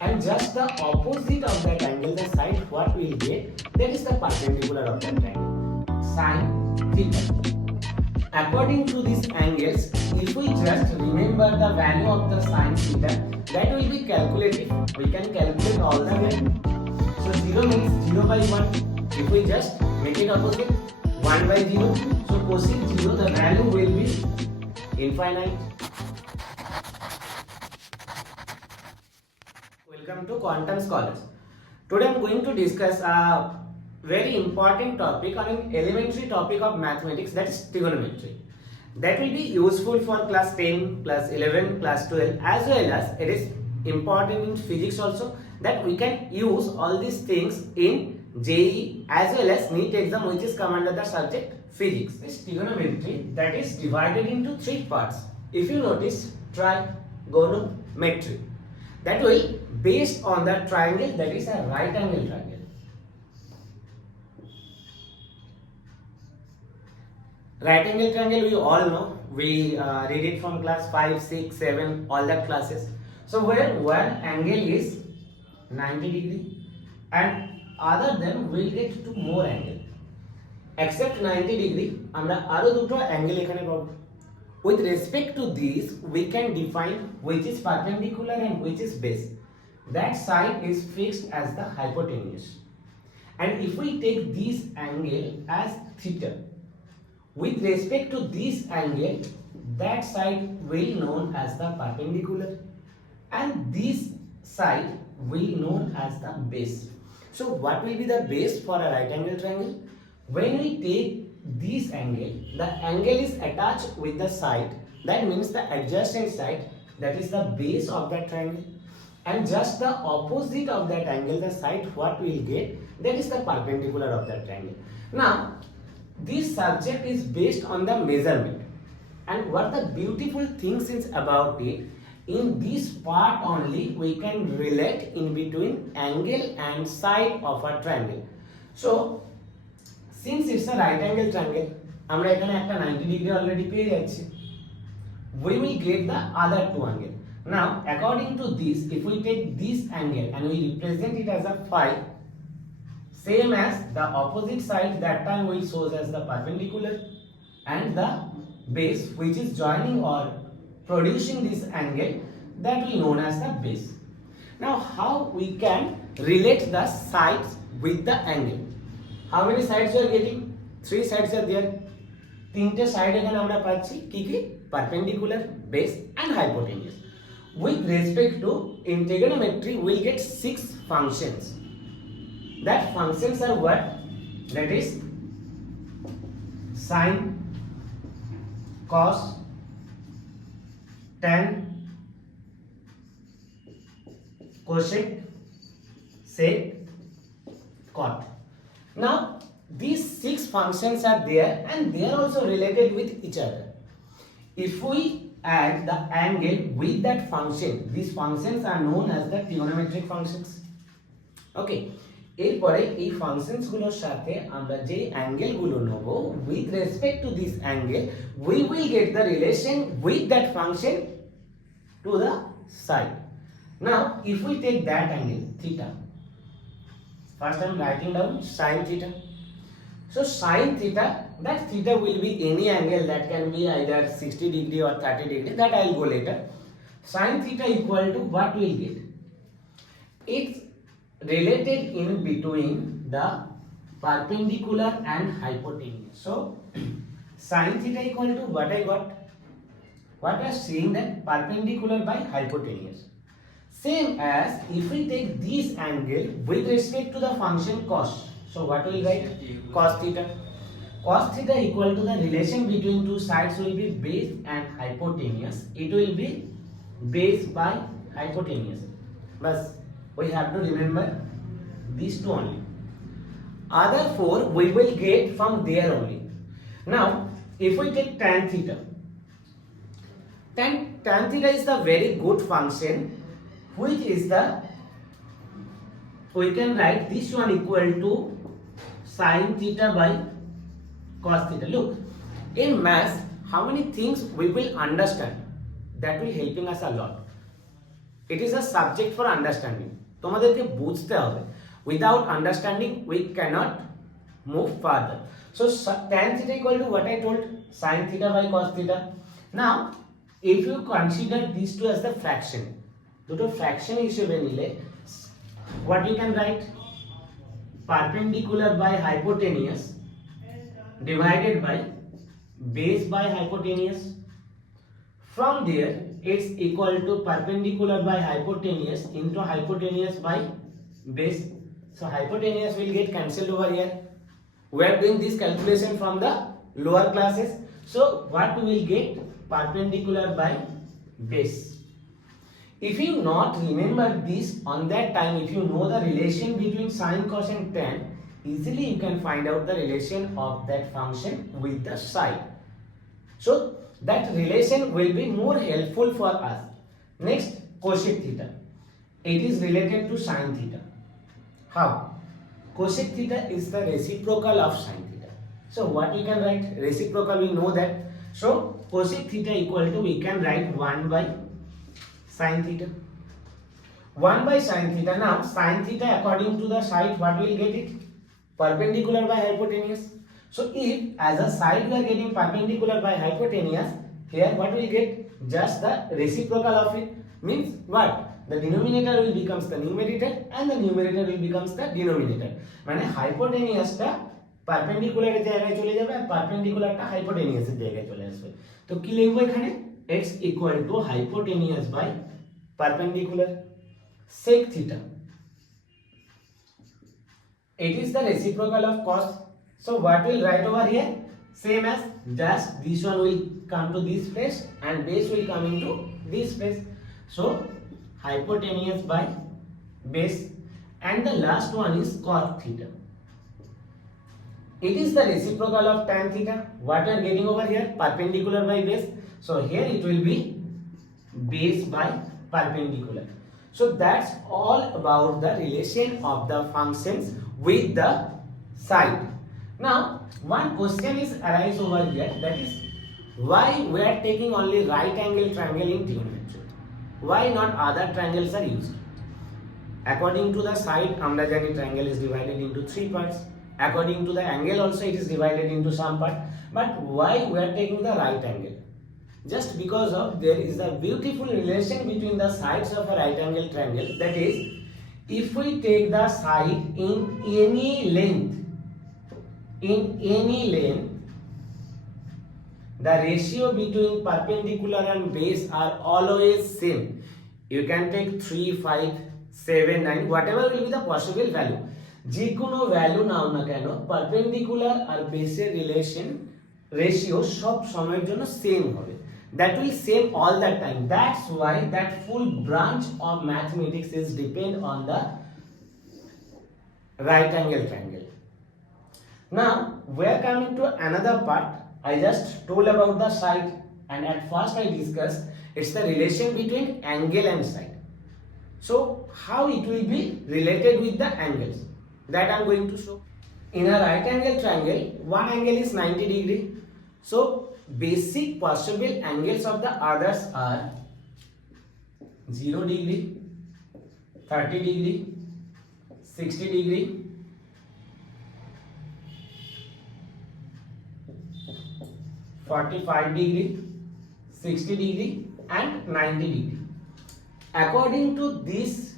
and just the opposite of that angle, the side what we will get, that is the perpendicular of that triangle, sine theta. According to these angles, if we just remember the value of the sine theta, that will be calculative. We can calculate all the value. So 0 means 0 by 1. If we just make it opposite, 1 by 0. So cosine 0, the value will be infinite. Welcome to Quantum Scholars. Today I am going to discuss a very important topic on an elementary topic of mathematics, that is trigonometry. That will be useful for class 10, class 11, class 12, as well as it is important in physics also, that we can use all these things in JEE as well as NEET exam, which is come under the subject physics. This trigonometry that is divided into 3 parts. If you notice, trigonometry, that will based on the triangle, that is a right angle triangle. Right angle triangle we all know, we read it from class 5, 6, 7, all that classes. So where one angle is 90 degree and other than we'll get to more angle. Except 90 degree, আমরা আরো দুটো angle এখানে পাবো. With respect to these, we can define which is perpendicular and which is base. That side is fixed as the hypotenuse. And if we take this angle as theta, with respect to this angle, that side will known as the perpendicular and this side will known as the base. So what will be the base for a right angle triangle? When we take this angle, the angle is attached with the side, that means the adjacent side, that is the base of that triangle, and just the opposite of that angle, the side what we will get, that is the perpendicular of that triangle. Now this subject is based on the measurement, and what the beautiful things is about it, in this part only we can relate in between angle and side of a triangle. So since it's a right angle triangle, আমরা এখানে একটা 90 degree already পেয়ে যাচ্ছি, we will get the other two angle. Now according to this, if we take this angle and we represent it as a phi, same as the opposite side, that time we shows as the perpendicular, and the base which is joining or producing this angle, that will known as the base. Now how we can relate the sides with the angle? How many sides you are getting? 3 sides are there. তিনটে side এখানে আমরা পাচ্ছি কি কি? Perpendicular, base and hypotenuse. With respect to, in trigonometry we will get 6 functions. That functions are what? That is sine, cos, tan, cosec, sec, cot. Now these 6 functions are there and they are also related with each other. If we add the angle with that function, these functions are known as the trigonometric functions. Okay, এরপরে এই functions গুলোর সাথে আমরা যে angle গুলো নেব, with respect to this angle we will get the relation with that function to the side. Now if we take that angle theta, first I am writing down sin theta. So sin theta, that theta will be any angle, that can be either 60 degree or 30 degree, that I will go later. Sin theta equal to what we will get? It's related in between the perpendicular and hypotenuse. So sin theta equal to what I got? What I am saying, that perpendicular by hypotenuse. Same as if we take this angle with respect to the function cos. So what will write? Cos theta. Cos theta equal to the relation between two sides will be base and hypotenuse. It will be base by hypotenuse. But we have to remember these two only. Other 4 we will get from there only. Now if we take tan theta, tan theta is the very good function, which is the, we can write this one equal to sin theta by cos theta. Look, in maths how many things we will understand, that will helping us a lot. It is a subject for understanding. তোমাদেরকে বুঝতে হবে. Without understanding, we cannot move further. So tan theta equal to what I told, sin theta by cos theta. Now, if you consider these two as the fraction, দুটো fraction হিসেবে নিলে, what you can write? Perpendicular by hypotenuse divided by base by hypotenuse. From there, it's equal to perpendicular by hypotenuse into hypotenuse by base. So hypotenuse will get cancelled over here. We are doing this calculation from the lower classes. So what we will get? Perpendicular by base. If you not remember this on that time, if you know the relation between sin, cos and tan, easily you can find out the relation of that function with the side. So that relation will be more helpful for us. Next, cosec theta. It is related to sin theta. How? Cosec theta is the reciprocal of sin theta. So what we can write? Reciprocal, we know that. So cosec theta equal to, we can write 1 by sin theta. 1 by sin theta. Now sin theta according to the side, what will get it? Perpendicular by hypotenuse. So if as a side we are getting perpendicular by hypotenuse, here what will get? Just the reciprocal of it. Means what? The denominator will becomes the numerator and the numerator will becomes the denominator. মানে hypotenuse-টা perpendicular এর জায়গায় চলে যাবে আর perpendicular-টা hypotenuse এর জায়গায় চলে আসবে। তো কি লিখবো এখানে? x equal to hypotenuse by perpendicular. Sec theta. It is the reciprocal of cos. So what will write over here? Same as just this one will come to this place and base will come into this place. So hypotenuse by base, and the last one is cot theta. It is the reciprocal of tan theta. What we are getting over here? Perpendicular by base. So here it will be base by perpendicular. So that's all about the relation of the functions with the side. Now one question is arise over here, that is why we are taking only right angle triangle in trigonometry? Why not other triangles are used? According to the side, আমরা জানি triangle is divided into 3 parts. According to the angle also it is divided into some part. But why we are taking the right angle? Just because of there is a beautiful relation between the sides of a right angle triangle. That is, if we take the side in any length, the ratio between perpendicular and base are always same. You can take 3, 5, 7, 9, whatever will be the possible value. যে কোনো value নাও না কেন, perpendicular আর বেসের ratio সব সময়ের জন্য same হবে। That will same all that time. That's why that full branch of mathematics is depend on the right angle triangle. Now we are coming to another part. I just told about the side, and at first I discussed it's the relation between angle and side. So how it will be related with the angles, that I am going to show. In a right angle triangle, one angle is 90 degree. So basic possible angles of the others are 0 degree, 30 degree, 60 degree, 45 degree, 60 degree and 90 degree. According to these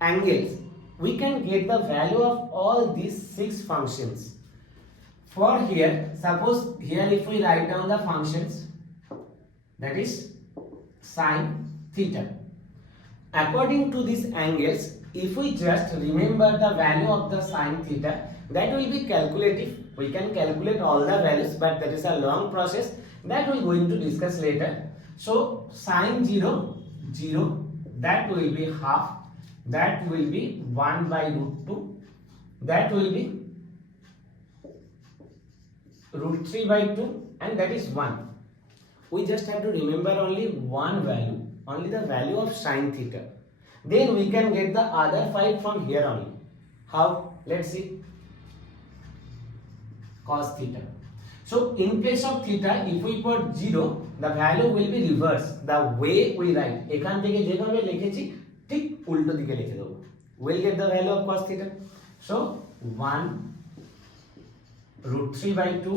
angles, we can get the value of all these 6 functions. For here, suppose here if we write down the functions, that is sin theta. According to these angles, if we just remember the value of the sin theta, that will be calculative. We can calculate all the values, but that is a long process that we are going to discuss later. So sin 0, 0, that will be half, that will be 1 by root 2, that will be root 3 by 2, and that is 1. We just have to remember only one value, only the value of sin theta. Then we can get the other 5 from here only. How? Let's see. Cos theta. So in place of theta, if we put 0, the value will be reversed. The way we write, এখান থেকে যেভাবে লিখেছি উল্টো দিকে লিখে দেবো, we'll get the value of cos theta. So 1 root 3 by 2,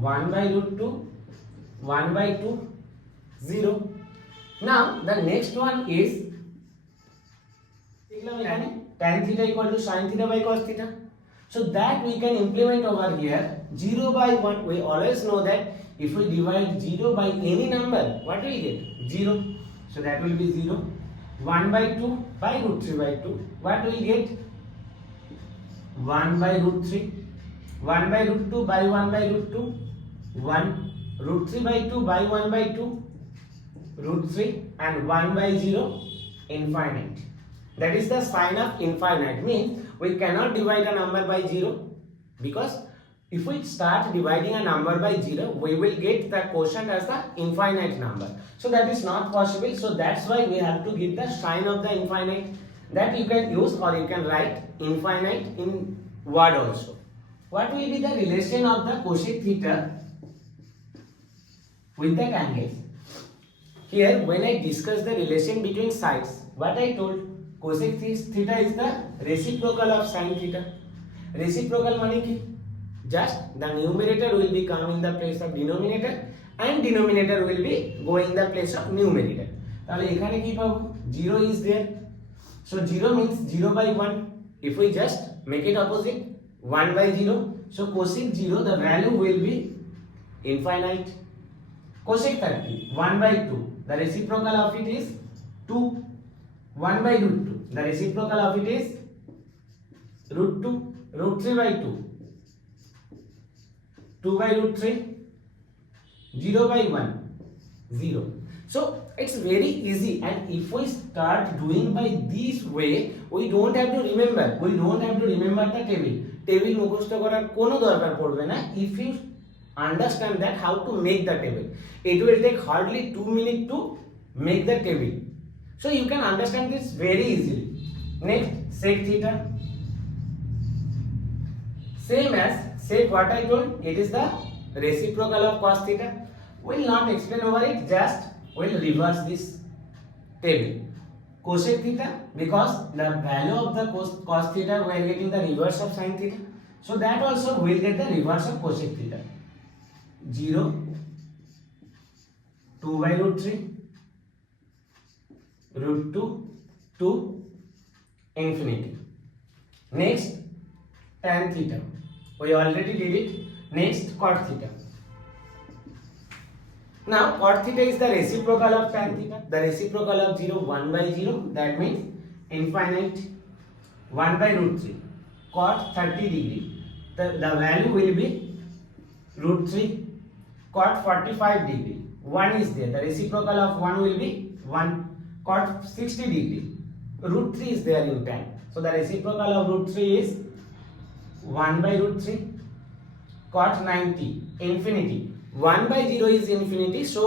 1 by root 2, 1 by 2, 0. Now the next one is tan theta equal to sin theta by cos theta. So that we can implement over here. 0 by 1, we always know that if we divide 0 by any number, what will we get? 0. So that will be 0. 1 by 2 by root 3 by 2, what will we get? 1 by root 3. 1 by root 2 by 1 by root 2, 1. Root 3 by 2 by 1 by 2, root 3, and 1 by 0, infinite. That is the sign of infinite, means we cannot divide a number by 0, because if we start dividing a number by 0, we will get the quotient as the infinite number. So that is not possible. So that's why we have to give the sign of the infinite, that you can use, or you can write infinite in word also. What will be the relation of the cosec theta with the angles? Here when I discuss the relation between sides, what I told, cosec theta is the reciprocal of sin theta. Reciprocal meaning ki? Just the numerator will be come in the place of denominator and denominator will be going in the place of numerator. তাহলে এখানে কি পাবো? 0 is there. So 0 means 0 by 1. If we just make it opposite, 1 by 0. So cosec 0, the value will be infinite. Cosec 30, 1 by 2. The reciprocal of it is 2. 1 by root 2. The reciprocal of it is root 2. Root 3 by 2. 2 by root 3. 0 by 1. 0. So it's very easy, and if we start doing by this way, we don't have to remember. We don't have to remember the table. Table মুখস্থ করার কোনো দরকার পড়বে না. If you understand that how to make the table, it will take hardly 2 minutes to make the table. So you can understand this very easily. Next, sec theta. Same as sec, what I told, it is the reciprocal of cos theta. Will not explain over it, just will reverse this table. Cosec theta, because the value of the cos theta we are getting the reverse of sin theta. So that also will get the reverse of cosec theta. 0, 2 by root 3, root 2 to infinity. Next, tan theta. We already did it. Next, cot theta. Now cot theta is the reciprocal of tan theta. The reciprocal of 0, 1 by 0, that means infinite. 1 by root 3. Cot 30 degree. The value will be root 3. Cot 45 degree. 1 is there. The reciprocal of 1 will be 1. Cot 60 degree. Root 3 is there in tan. So the reciprocal of root 3 is 1 by root 3. Cot 90. Infinity. 1 by 0 is infinity. So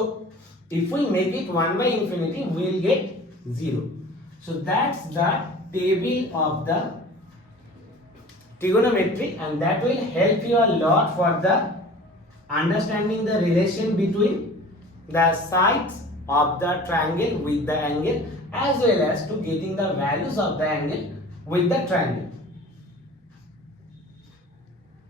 if we make it 1 by infinity, we will get 0. So that's the table of the trigonometry, and that will help you a lot for the understanding the relation between the sides of the triangle with the angle, as well as to getting the values of the angle with the triangle.